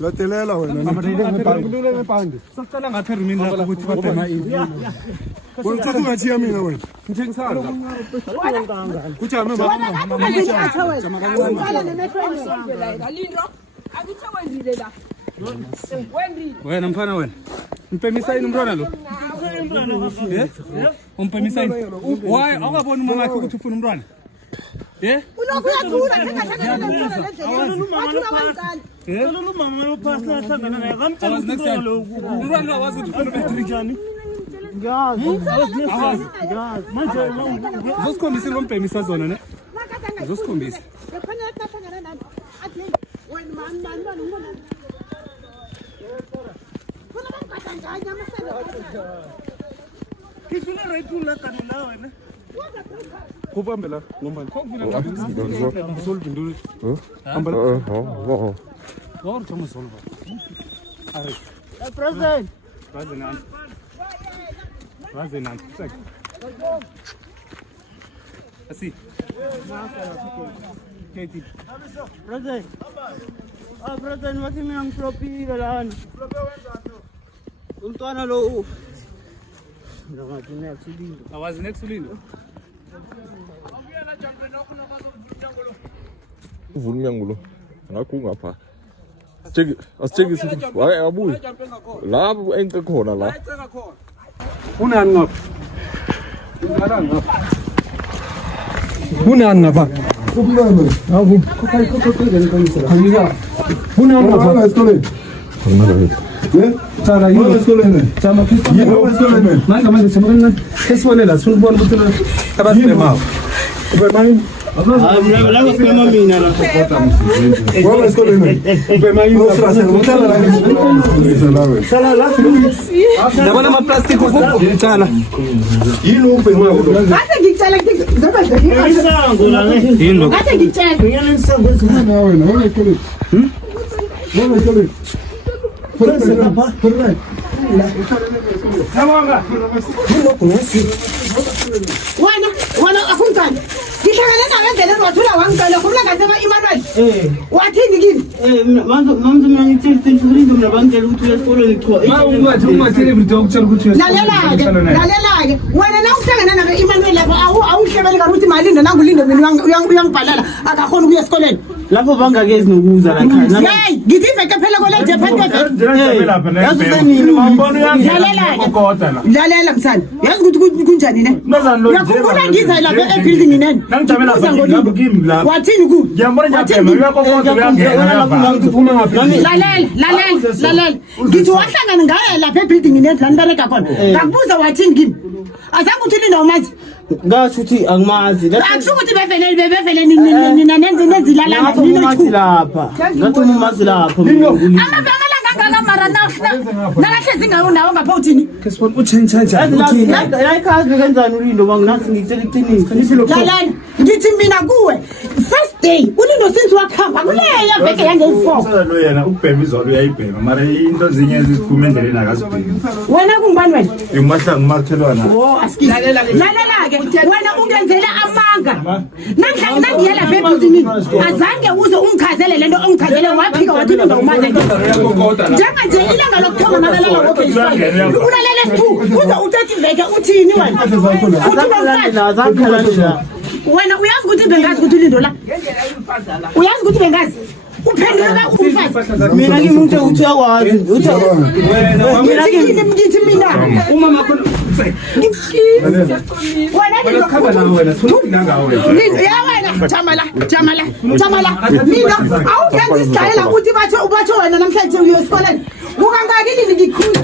Latelela wena. Abadile ngepande. Sacala ngapha erimini lakho ukuthi babhema ini. Wena uthi ungathiya mina wena. Ngithengisana. Kujame wena mfana wena. Mpemisa yini umntwana lo? Umpemisa yini? Why awungaboni umama wakhe ukuthi ufuna umntwana? Unokuyathula thengathanga umama lo phasi ahlangana naye akamtshela ukuthi lo umntwana wazi ukuthi ufuna ubethrijani. Ngazi manje Uzosikhombisa ngompemisa zona ne? Uzosikhombisa. Kifuna right la kanila wena. Kupambela ngombani. Usolvindulu. Wawur chama solva. Are. President. Razenan. Check. Assim. Katie. President. President wathi mina ngiflopile lana. Umntwana lo ngathi next ulindo. Awazi next ulindo. Uvula umnyango lo ngakho ungapha asitshengise ukuthi hayi abuye lapho enke khona la Unani ngapha? Unani ngapha? Kumnene. Hawu, kokhayikhokhele ngikhombisa. Khangisa. Unani ngapha esikoleni? Thala yini esikoleni? Chama khithi. Yini esikoleni? Manje chama kancane. Esibonela sifuna ukubona ukuthi abasemawo. Ubema yini? La ngifema mina la kokota msizweni. Wala esikoleni. Ubema yini? Uhlala la. Sala la. Yabona ama plastic ukuthala. Yini ubema lo? Kade ngicela ngoba Isango la ne. Yini? kade ngicela Ngiyana isango Wena wala esikoleni. Wala esikoleni. President papa. wena akumntwana ngihlangana nawe endleleni wathula wangicela khumla ngasema Emmanuel wathini kimi Manzo mina ngithe ulindo mina bangitshela ukuthi uyesikoleni kuthiwa Ungathini everyday ukutshela ukuthi lalela-ke wena na uhlangana nabe Emmanuel lapho awuhlebeli karuthi malindo nangulindo mina uyangibhalela akakhona ukuya esikoleni lapho bangakezi nokuza la khaya. hey ngithi iveke phela koleje lalela msana yazi ukuthi kunjani ne yakhumbula ngiza lapha ebuilding nene uza ngolindo wathini ku lalela ngithi wahlangana ngaye lapha ebuilding nene la nibereka khona ngakubuza wathini kimi azange uthi lindo umazi Ngasho ukuthi angimazi. Akusho ukuthi bevele nina nenzilala ngathi lapha. Ngathi umazi lapha. Amagama langaka mara nakahlezi ngawo nawo ngapha uthini? Kesipho uchange uthini? La ikhasi kenzani ulindo banginathi ngitshela iqiniso. Lalela ngithi mina kuwe first day ulindo since wakhamba kuleya veke yange-4. Usala lo yena ukubhema izolo uyayibhema mara into zinye eziphume endleleni akazibhemi. Wena kungibani wena? Ngimahla ngumakhelwana. Oh lalela-ke wena ungenzela amanga nangiyela bebhizini azange uze ungichazele lento ongichazele waphika wathi mina umazi njenganje ilanga lokuthoma nakalala ulalele sithu uze uthethi veke uthini wena wena uyazi ukuthi bengazi ukuthi ulindo la uyazi ukuthi bengazi uphendula umfazi mina ngimuntu uthi uyakwazi uthi ngithi mina umama khona wena jamala mina awukhenza isidlayela ukuthi batsho wena namhlanje uyo esikoleni ukangakilini ngikhulu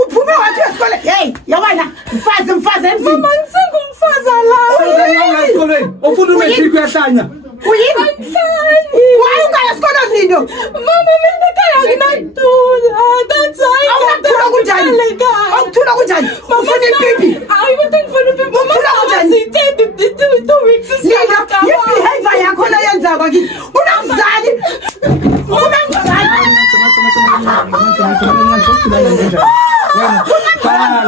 uphume wathi esikoleni hey yabona mfazi emzini mama nisengumfazi ala esikoleni ufuna umetric uyahlanya uyini why ungaya esikoleni lindo mama mina kaya nginatula that's why awunathula kunjani ufuna ipipi ufuna kunjani i-behavior yakho la yenzakwa kithi unamzali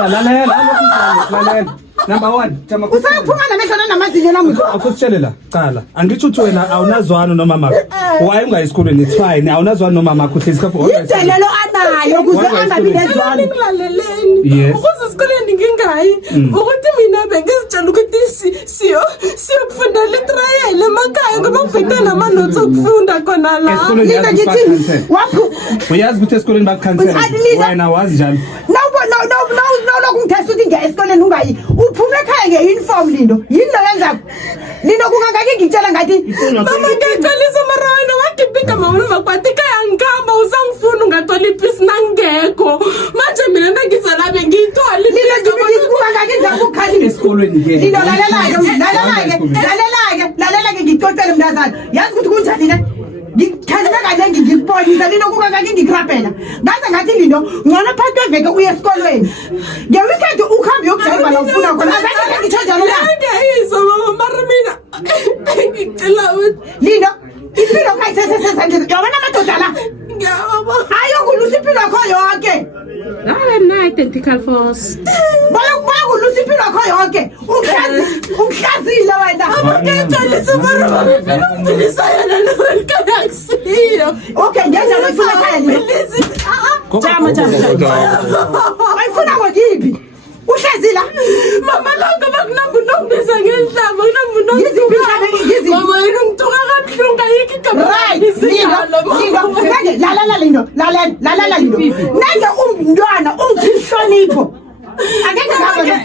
lalela Number 1, jama usaphuma namehlona namazinyo namuhla akusitshelela qala angitsho uthi wena awunazwano nomama why ungayi esikolweni it's fine awunazwano nomama kuhlezi kapho idelelo anayo kuze angabi nezwano ngilaleleni ukuze esikoleni ngingayi ukuthi mina bengizitshela ukuthi siyokufunda litrial emakhaya ngoba kubhekana namanotes okufunda khona la Linda ngithini waphu uyazi ukuthi esikoleni bakukhansela wena wazi njalo no kungithetha ukuthi ngiya esikoleni ungayi uphume ekhaya ngeuniform Lindo yini lo yenza Lindo kungangaki ngitshela ngathi mama ngiyaqalisa marana wathi pika mama vakwati kaya ngihamba usangifuna ungathola ipeace nangekho manje mina ngizalabe ngiyitholi Lindo kungangaki ngizakukhalisa esikolweni ke Lindo lalela ngicocela mntazana yazi ukuthi kunjani ne ngikhalina kanenge ngikubonisa Lindo kungangaki ngikrapela ngaze ngathi Lindo ngcono phathe veke uye esikolweni ngeweekend ukhambe yokujayiva la ufuna khona azange ngitsho njalo la ngiyayizwa mama mara mina ngicela ukuthi Lindo impilo kayisesesesandle yabona amadoda la ngiyababa ayokulusa impilo yakho yonke ngabe mina identical force bayokulusa impilo yakho yonke umhlazile wena ngiyaqalisa mara ngilisa yena nokusiyo okay ngenza ngifuna ekhaya ayifuna ngokiphi uhlezila mama lonke bakunambunongisa ngenhlamba kunambunongisa mama ngituka kabuhlungu ayikho Lindo lalela Lindo nanje umntwana ungihlonipho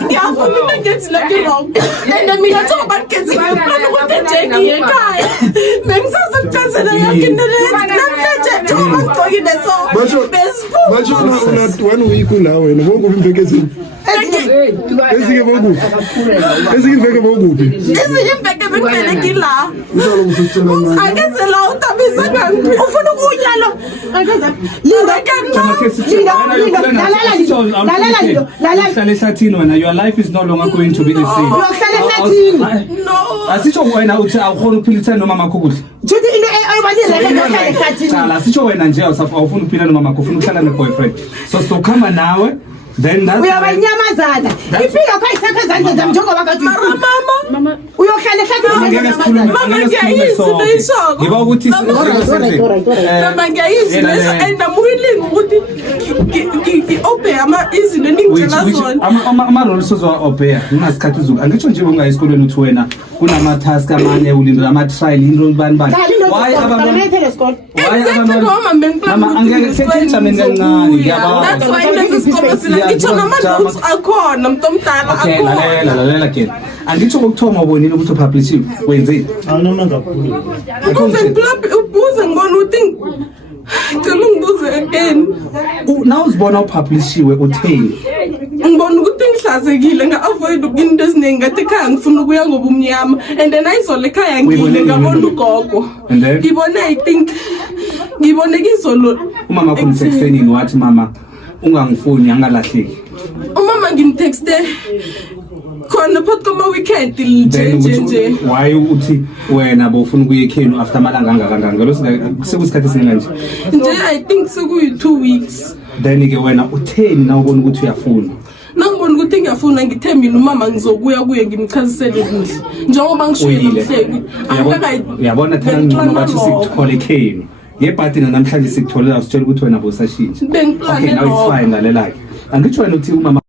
ngiyafuna ngethi like wrong and mina thoba bakethi ngifuna ukuthi Jackie ekhaya bengisazokucancela yonke into namhlanje thoba ngigqokile so Basho una 1 week la wena ngokuphi imbekezini Ezike bokuphi Ezike imveke bokuphi ezinye imbeke bengivele ngila angeze la utabisa kanti ufuna ukunyalo Lalela ehlathini wena your life is no longer going to be the same no asitsho wena uthi awukhona ukuphilisa nomama makho kuhle Juthi into ayibalile ehlathini cala asitsho wena nje awufuna ukuphila nomama makho ufuna ukuhlala neboyfriend so khamba nawe then that's uyabayinyamazana impilo yakho ayisekho ezandleni zami njengoba kathi mama uyohlala ehlathini mama ngiyayizwa ngiba ukuthi mama ngiyayizwa and I'm willing ukuthi ngi-obey izinto engicela zona ama-roles ozowa-obey ungasikhathi uzuku angitsho nje ungayi esikolweni uthi wena kunama-task amanye ulindo ama-trial into bani why angeke sethijameni kancane ngiyabaa ngitsho nama-notes akhona mntu omdala akhona lalela ke angitsho kokuthoma ubonile ukuthi upublishiwe wenzeni ubuze ngibona ukuthi cela ungibuze again nawuzibona upublishiwe utheni ngibona ukuthi ngihlazekile nga-avoid into eziningi ngathi ekhaya ngifuna ukuya ngoba umnyama and then ayizolo ekhaya ngile ngabona ugogo ngibone kizolo umama kho mtheksenini wathi mama ungangifuni angalahleki umama ngimtexte khona phakathi kwama-weekend nje why uthi wena bowufuna ukuya ekhenu after amalanga angakanganga ngelo sekusikhathi esinganje nje I think sekuyi-2 weeks then-ke wena utheni na ubona ukuthi uyafuna nangibona ukuthi ngiyafuna ngithe mina umama ngizokuya kuye ngimchazisele kuhle njengoba ngishilo mhleki uyabona thina ngcono bathi sikuthole ekhenu yebhathina namhlanje sikutholela usitshela ukuthi wena bosashintsha okay now it's fine lalela-ke angitsho wena uthi umama